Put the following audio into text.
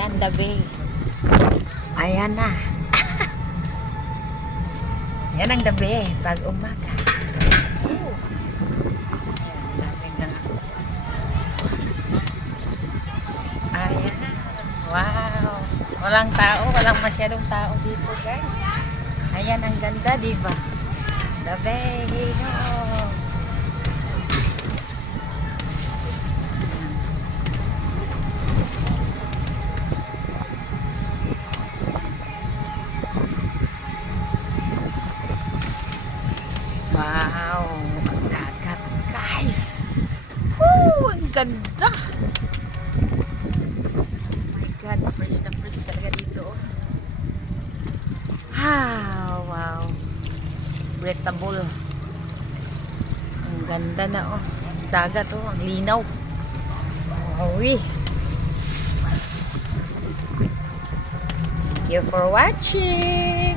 Ayan, the bay. Ayan na. Yan ang gabi pag umaga. Ayan na. Wow. Walang tao, walang masyadong tao dito, guys. Ayan ang ganda, di ba? The bay. Wow, ang dagat, guys. Woo, ang ganda. Oh my God, fresh na fresh talaga dito. Ah, wow. Breathable. Ang ganda na, oh. Ang dagat, oh. Ang linaw. Wow. Thank you for watching.